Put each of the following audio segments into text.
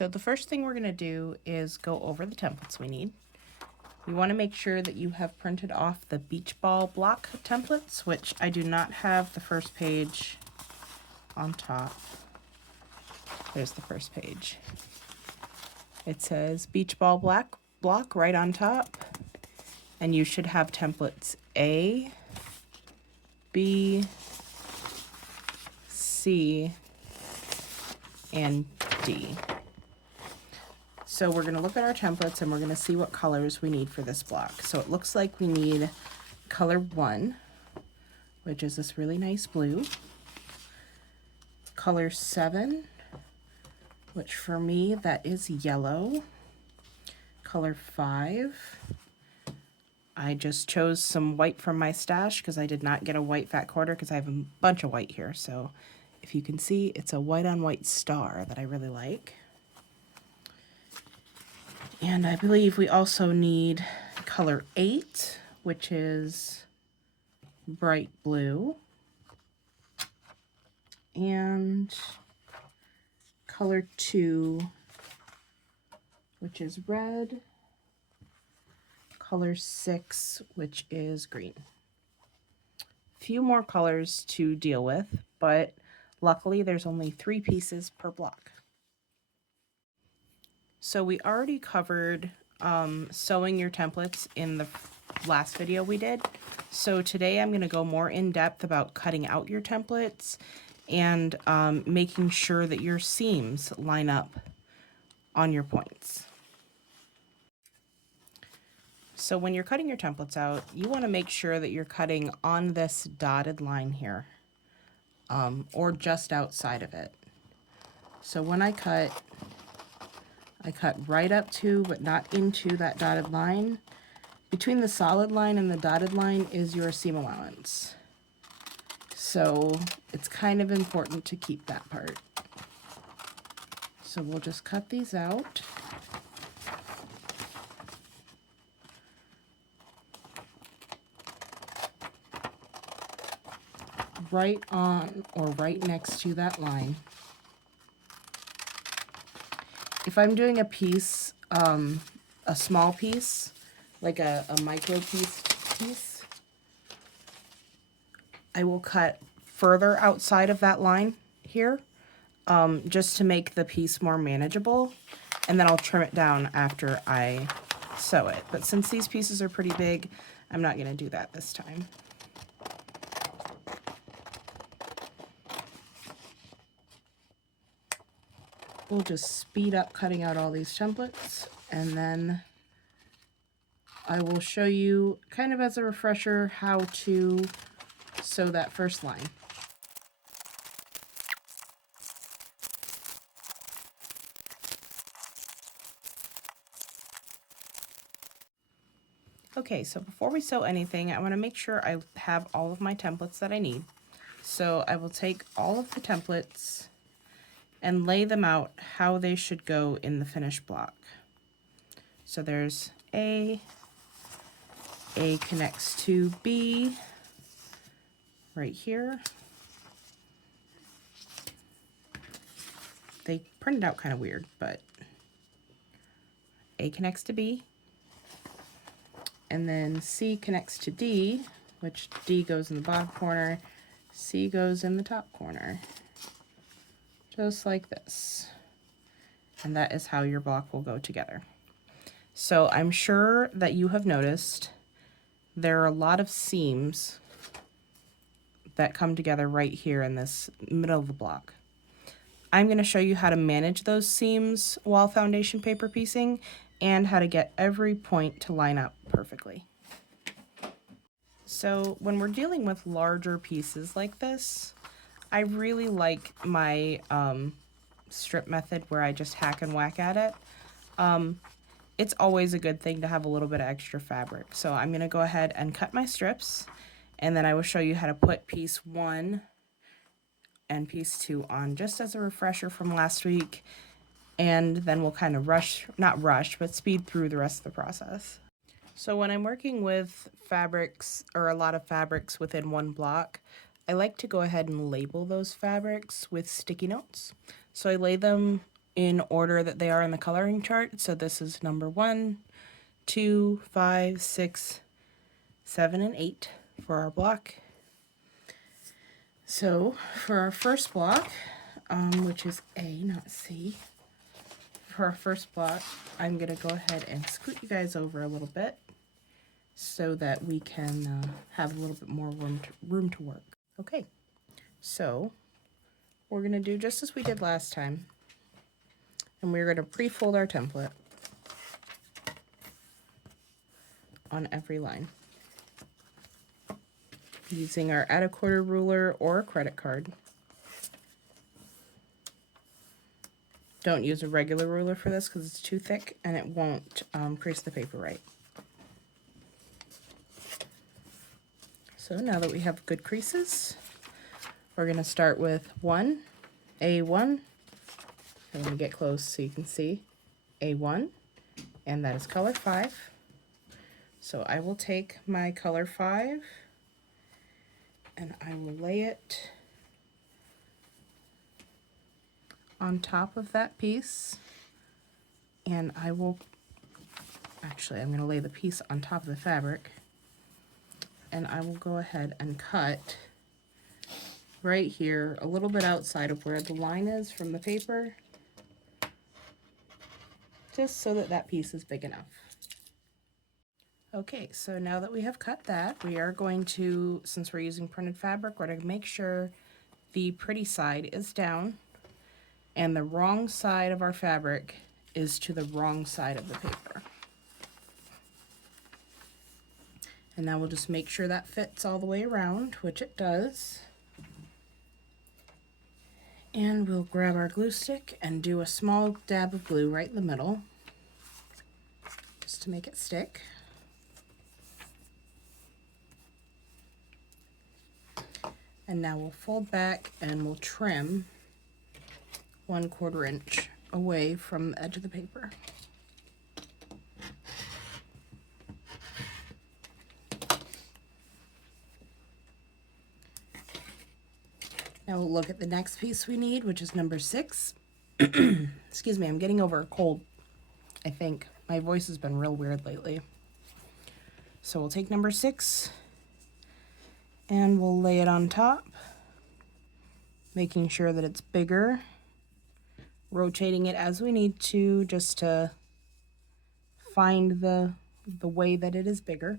So the first thing we're going to do is go over the templates we need. We want to make sure that you have printed off the beach ball block templates, which I do not have the first page on top. There's the first page. It says beach ball block right on top, and you should have templates A, B, C, and D. So we're going to look at our templates and we're going to see what colors we need for this block. So it looks like we need color 1, which is this really nice blue. Color 7, which for me that is yellow. Color 5, I just chose some white from my stash because I did not get a white fat quarter because I have a bunch of white here. So if you can see, it's a white on white star that I really like. And I believe we also need color 8, which is bright blue. And color 2, which is red. Color 6, which is green. Few more colors to deal with, but luckily there's only 3 pieces per block. So we already covered sewing your templates in the last video we did. So today I'm going to go more in depth about cutting out your templates and making sure that your seams line up on your points. So when you're cutting your templates out, you want to make sure that you're cutting on this dotted line here, or just outside of it. So when I cut right up to, but not into that dotted line. Between the solid line and the dotted line is your seam allowance. So it's kind of important to keep that part. So we'll just cut these out. Right on or right next to that line. If I'm doing a piece, a small piece, like a micro piece, I will cut further outside of that line here, just to make the piece more manageable, and then I'll trim it down after I sew it. But since these pieces are pretty big, I'm not going to do that this time. We'll just speed up cutting out all these templates, and then I will show you, kind of as a refresher, how to sew that first line. Okay, so before we sew anything, I want to make sure I have all of my templates that I need. So I will take all of the templates and lay them out how they should go in the finished block. So there's A connects to B right here. They printed out kind of weird, but A connects to B. And then C connects to D, which D goes in the bottom corner, C goes in the top corner. Just like this. And that is how your block will go together. So I'm sure that you have noticed there are a lot of seams that come together right here in this middle of the block. I'm going to show you how to manage those seams while foundation paper piecing and how to get every point to line up perfectly. So when we're dealing with larger pieces like this, I really like my strip method where I just hack and whack at it. It's always a good thing to have a little bit of extra fabric. So I'm going to go ahead and cut my strips, and then I will show you how to put piece 1 and piece 2 on, just as a refresher from last week. And then we'll kind of not rush, but speed through the rest of the process. So when I'm working with fabrics, or a lot of fabrics within one block, I like to go ahead and label those fabrics with sticky notes. So I lay them in order that they are in the coloring chart. So this is number 1, 2, 5, 6, 7, and 8 for our block. So for our first block, which is A, not C, for our first block, I'm going to go ahead and scoot you guys over a little bit so that we can have a little bit more room to work. Okay, so we're going to do just as we did last time, and we're going to pre-fold our template on every line using our add a quarter ruler or a credit card. Don't use a regular ruler for this because it's too thick and it won't crease the paper right. So now that we have good creases, we're going to start with A1. And let me get close so you can see A1, and that is color 5. So I will take my color 5 and I will lay it on top of that piece, and I will, actually I'm going to lay the piece on top of the fabric, and I will go ahead and cut right here a little bit outside of where the line is from the paper, just so that that piece is big enough. Okay, so now that we have cut that, we are going to, since we're using printed fabric, we're going to make sure the pretty side is down and the wrong side of our fabric is to the wrong side of the paper. And now we'll just make sure that fits all the way around, which it does. And we'll grab our glue stick and do a small dab of glue right in the middle, just to make it stick. And now we'll fold back and we'll trim 1/4 inch away from the edge of the paper. Now we'll look at the next piece we need, which is number 6. Excuse me, I'm getting over a cold, I think. My voice has been real weird lately. So we'll take number 6 and we'll lay it on top, making sure that it's bigger, rotating it as we need to, just to find the way that it is bigger.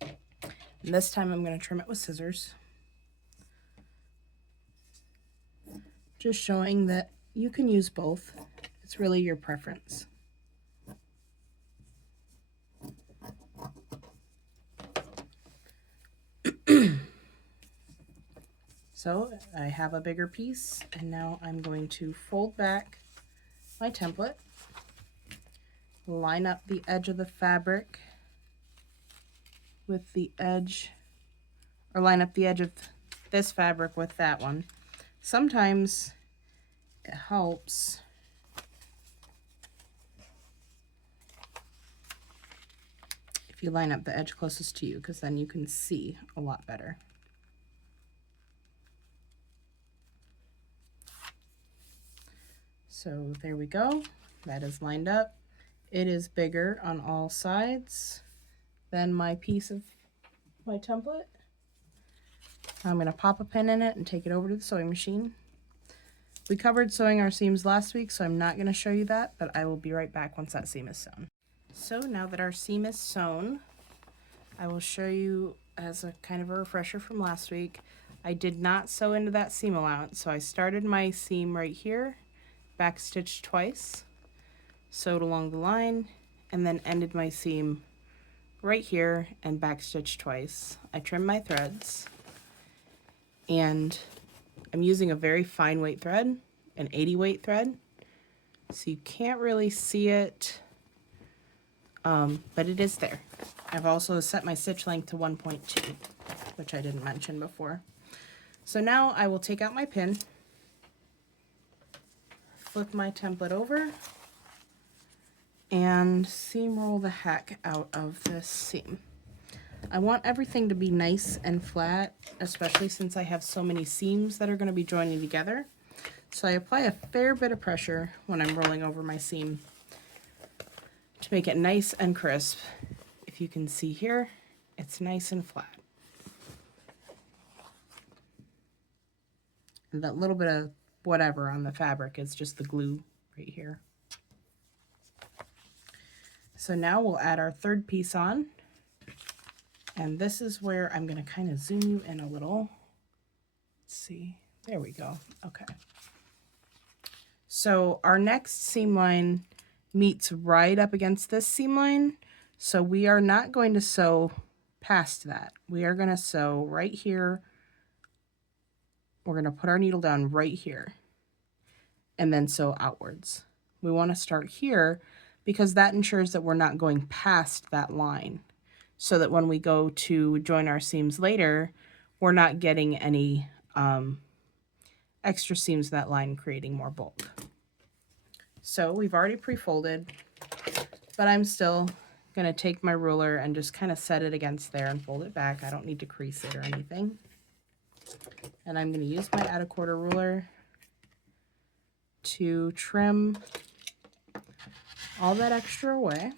And this time I'm going to trim it with scissors, just showing that you can use both. It's really your preference. So I have a bigger piece, and now I'm going to fold back my template, line up the edge of the fabric with the edge, or line up the edge of this fabric with that one. Sometimes it helps if you line up the edge closest to you, because then you can see a lot better. So there we go, that is lined up. It is bigger on all sides than my piece of my template. I'm going to pop a pin in it and take it over to the sewing machine. We covered sewing our seams last week, so I'm not going to show you that, but I will be right back once that seam is sewn. So now that our seam is sewn, I will show you as a kind of a refresher from last week. I did not sew into that seam allowance, so I started my seam right here, back stitched twice, sewed along the line, and then ended my seam right here and back stitched twice. I trimmed my threads, and I'm using a very fine weight thread, an 80 weight thread, so you can't really see it, but it is there. I've also set my stitch length to 1.2, which I didn't mention before. So now I will take out my pin, flip my template over, and seam roll the heck out of this seam. I want everything to be nice and flat, especially since I have so many seams that are going to be joining together. So I apply a fair bit of pressure when I'm rolling over my seam to make it nice and crisp. If you can see here, it's nice and flat. And that little bit of whatever on the fabric is just the glue right here. So now we'll add our third piece on. And this is where I'm going to kind of zoom you in a little. Let's see. There we go. Okay. So our next seam line meets right up against this seam line. So we are not going to sew past that. We are going to sew right here. We're going to put our needle down right here and then sew outwards. We want to start here because that ensures that we're not going past that line, so that when we go to join our seams later, we're not getting any extra seams in that line, creating more bulk. So we've already pre-folded, but I'm still going to take my ruler and just kind of set it against there and fold it back. I don't need to crease it or anything. And I'm going to use my add a quarter ruler to trim all that extra away.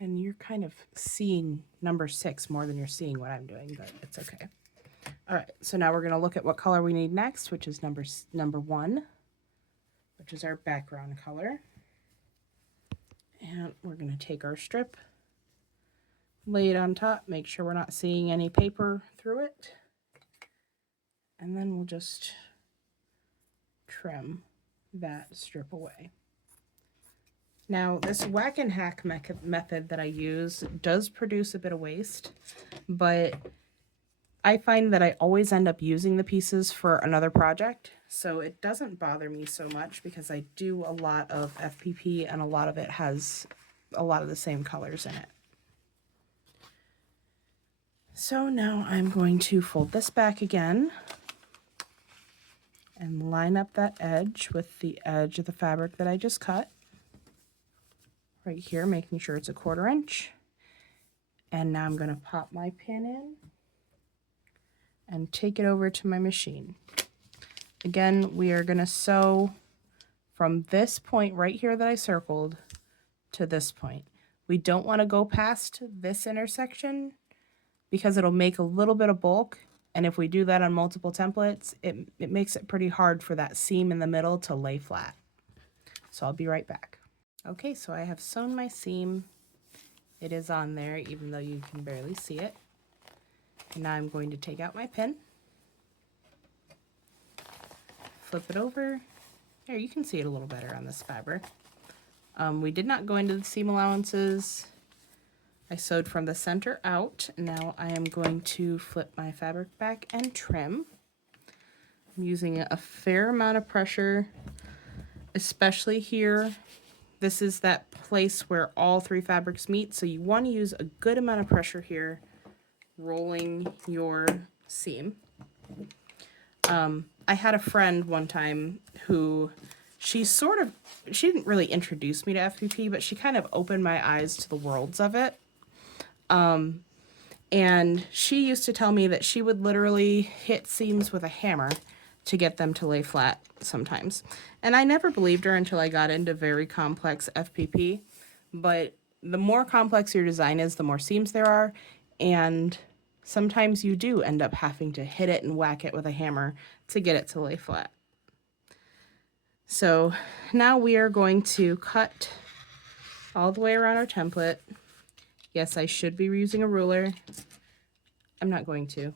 And you're kind of seeing number 6 more than you're seeing what I'm doing, but it's okay. All right, so now we're going to look at what color we need next, which is number 1, which is our background color. And we're going to take our strip, lay it on top, make sure we're not seeing any paper through it. And then we'll just trim that strip away. Now, this whack and hack method that I use does produce a bit of waste, but I find that I always end up using the pieces for another project, so it doesn't bother me so much because I do a lot of FPP and a lot of it has a lot of the same colors in it. So now I'm going to fold this back again and line up that edge with the edge of the fabric that I just cut. Right here, making sure it's a 1/4 inch. And now I'm going to pop my pin in and take it over to my machine. Again, we are going to sew from this point right here that I circled to this point. We don't want to go past this intersection because it'll make a little bit of bulk. And if we do that on multiple templates, it makes it pretty hard for that seam in the middle to lay flat. So I'll be right back. Okay, so I have sewn my seam. It is on there, even though you can barely see it. And now I'm going to take out my pin, flip it over. There, you can see it a little better on this fabric. We did not go into the seam allowances. I sewed from the center out. Now I am going to flip my fabric back and trim. I'm using a fair amount of pressure, especially here. This is that place where all 3 fabrics meet, so you want to use a good amount of pressure here, rolling your seam. I had a friend one time who she didn't really introduce me to FPP, but she kind of opened my eyes to the worlds of it. And she used to tell me that she would literally hit seams with a hammer to get them to lay flat sometimes. And I never believed her until I got into very complex FPP. But the more complex your design is, the more seams there are. And sometimes you do end up having to hit it and whack it with a hammer to get it to lay flat. So now we are going to cut all the way around our template. Yes, I should be using a ruler. I'm not going to.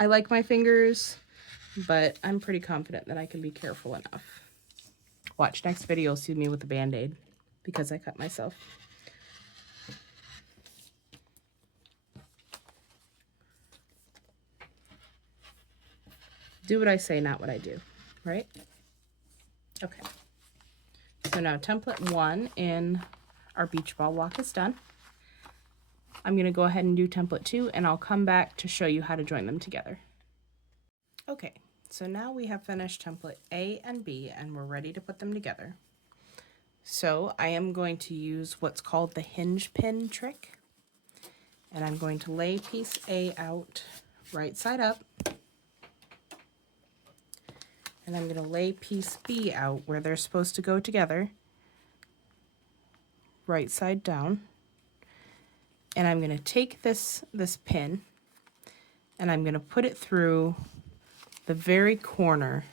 I like my fingers, but I'm pretty confident that I can be careful enough. Watch, next video you'll see me with a Band-Aid because I cut myself. Do what I say, not what I do, right? Okay. So now template 1 in our beach ball walk is done. I'm going to go ahead and do template 2, and I'll come back to show you how to join them together. Okay, so now we have finished template A and B, and we're ready to put them together. So I am going to use what's called the hinge pin trick. And I'm going to lay piece A out right side up. And I'm going to lay piece B out where they're supposed to go together, right side down. And I'm going to take this pin and I'm going to put it through the very corner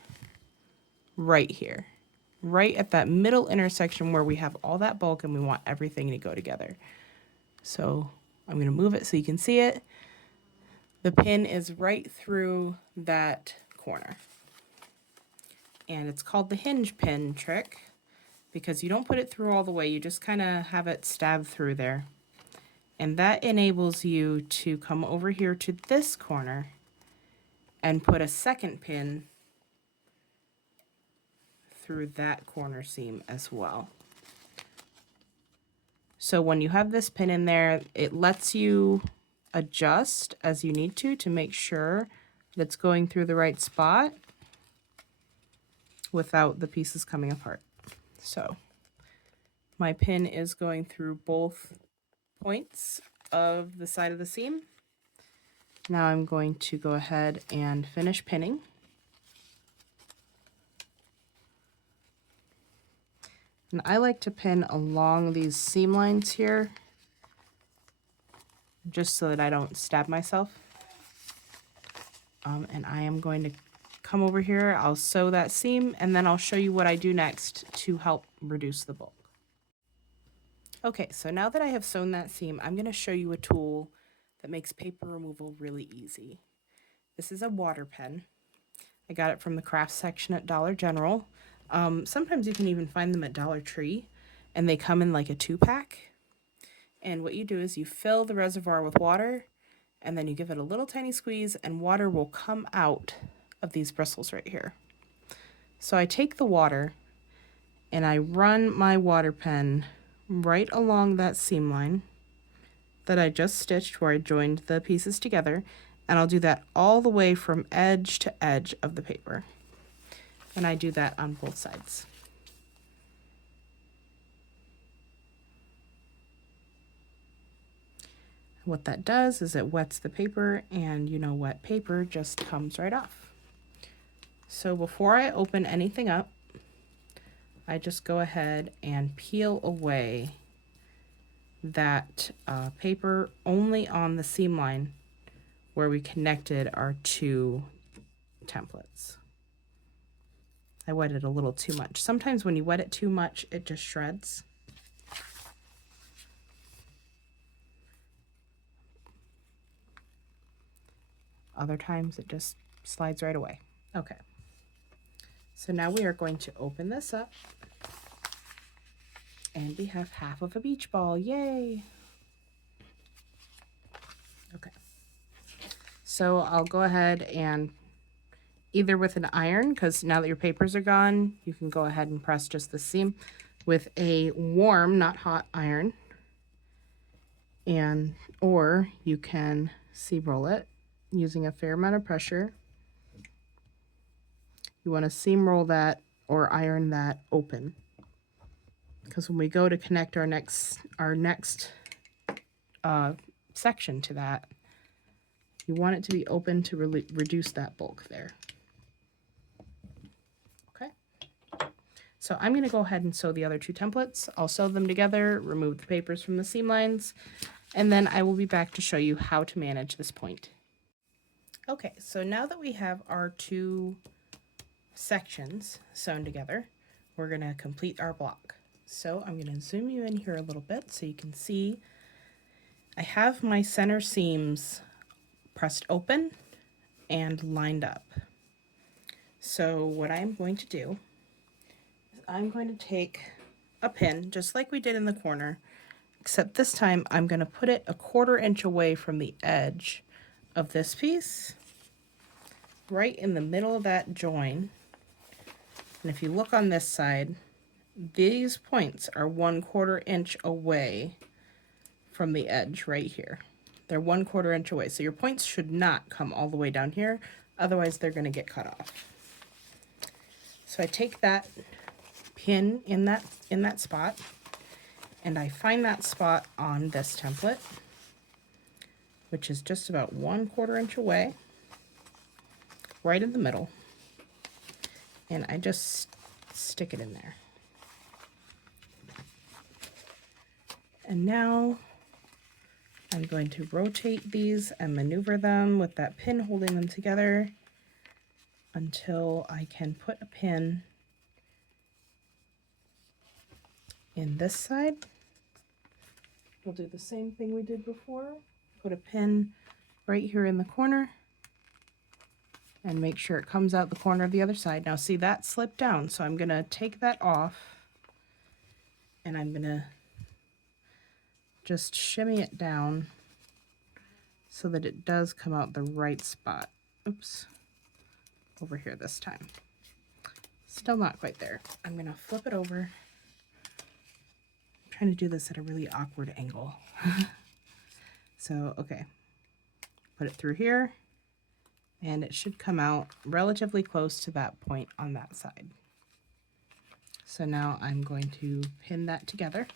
right here, right at that middle intersection where we have all that bulk and we want everything to go together. So I'm going to move it so you can see it. The pin is right through that corner. And it's called the hinge pin trick because you don't put it through all the way, you just kind of have it stab through there. And that enables you to come over here to this corner and put a second pin through that corner seam as well. So when you have this pin in there, it lets you adjust as you need to make sure that it's going through the right spot without the pieces coming apart. So my pin is going through both points of the side of the seam. Now I'm going to go ahead and finish pinning. And I like to pin along these seam lines here, just so that I don't stab myself. And I am going to come over here, I'll sew that seam, and then I'll show you what I do next to help reduce the bulk. Okay, so now that I have sewn that seam, I'm going to show you a tool that makes paper removal really easy. This is a water pen. I got it from the craft section at Dollar General. Sometimes you can even find them at Dollar Tree, and they come in like a 2-pack. And what you do is you fill the reservoir with water, and then you give it a little tiny squeeze, and water will come out of these bristles right here. So I take the water, and I run my water pen right along that seam line that I just stitched where I joined the pieces together, and I'll do that all the way from edge to edge of the paper. And I do that on both sides. What that does is it wets the paper, and you know, wet paper just comes right off. So before I open anything up, I just go ahead and peel away that paper only on the seam line where we connected our two templates. I wet it a little too much. Sometimes when you wet it too much, it just shreds. Other times it just slides right away. Okay. So now we are going to open this up. And we have half of a beach ball. Yay! Okay. So I'll go ahead and either with an iron, because now that your papers are gone, you can go ahead and press just the seam with a warm, not hot iron. And or you can seam roll it using a fair amount of pressure. You want to seam roll that or iron that open, because when we go to connect our next section to that, you want it to be open to reduce that bulk there. Okay, so I'm going to go ahead and sew the other two templates. I'll sew them together, remove the papers from the seam lines, and then I will be back to show you how to manage this point. Okay, so now that we have our two sections sewn together, we're going to complete our block. So I'm going to zoom you in here a little bit so you can see I have my center seams pressed open and lined up. So what I'm going to do is I'm going to take a pin just like we did in the corner, except this time I'm going to put it a 1/4 inch away from the edge of this piece, right in the middle of that join. And if you look on this side, these points are 1/4 inch away from the edge right here. They're 1/4 inch away. So your points should not come all the way down here. Otherwise they're going to get cut off. So I take that pin in that spot, and I find that spot on this template. which is just about 1/4 inch away, right in the middle. And I just stick it in there. And now I'm going to rotate these and maneuver them with that pin holding them together until I can put a pin in this side. We'll do the same thing we did before. Put a pin right here in the corner and make sure it comes out the corner of the other side. Now see, that slipped down, so I'm gonna take that off and I'm gonna just shimmy it down so that it does come out the right spot. Oops, over here this time. Still not quite there. I'm gonna flip it over. I'm trying to do this at a really awkward angle. So, okay, put it through here and it should come out relatively close to that point on that side. So now I'm going to pin that together.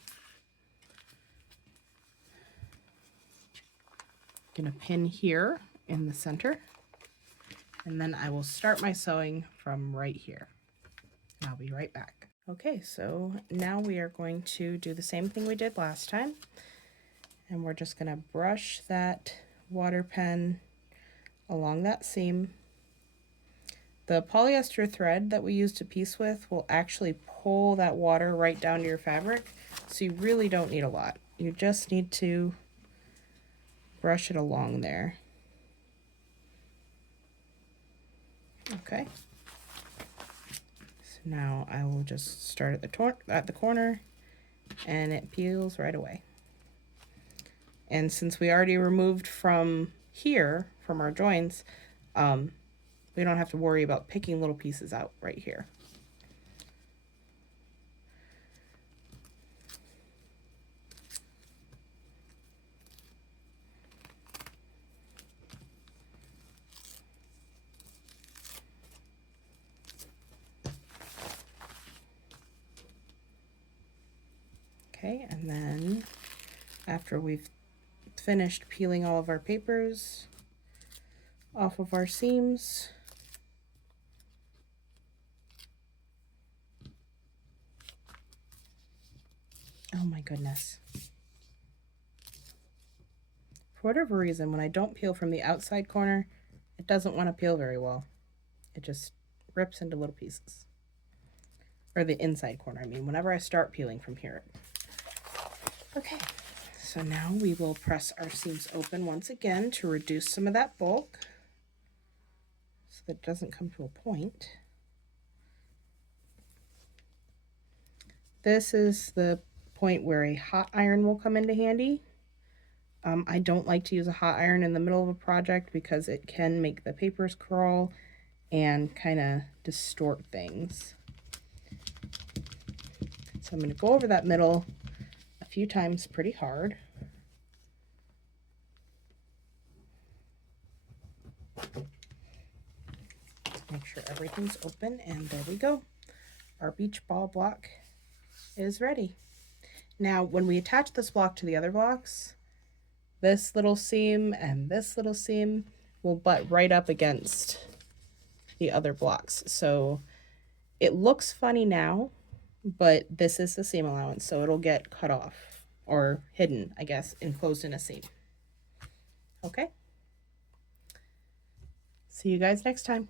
Gonna pin here in the center, and then I will start my sewing from right here. And I'll be right back. Okay, so now we are going to do the same thing we did last time, and we're just gonna brush that water pen along that seam. The polyester thread that we use to piece with will actually pull that water right down to your fabric, so you really don't need a lot. You just need to brush it along there. Okay. So now I will just start at the corner, and it peels right away. And since we already removed from here, from our joints, we don't have to worry about picking little pieces out right here. Okay, and then after we've finished peeling all of our papers off of our seams, oh my goodness. For whatever reason, when I don't peel from the outside corner, it doesn't want to peel very well. It just rips into little pieces. Or the inside corner, I mean, whenever I start peeling from here. Okay, so now we will press our seams open once again to reduce some of that bulk so that it doesn't come to a point. This is the point where a hot iron will come into handy. I don't like to use a hot iron in the middle of a project because it can make the papers curl and kind of distort things. So I'm going to go over that middle a few times pretty hard. Make sure everything's open, and there we go. Our beach ball block is ready. Now, when we attach this block to the other blocks, this little seam and this little seam will butt right up against the other blocks. So it looks funny now, but this is the seam allowance, so it'll get cut off or hidden, I guess, enclosed in a seam. Okay? See you guys next time.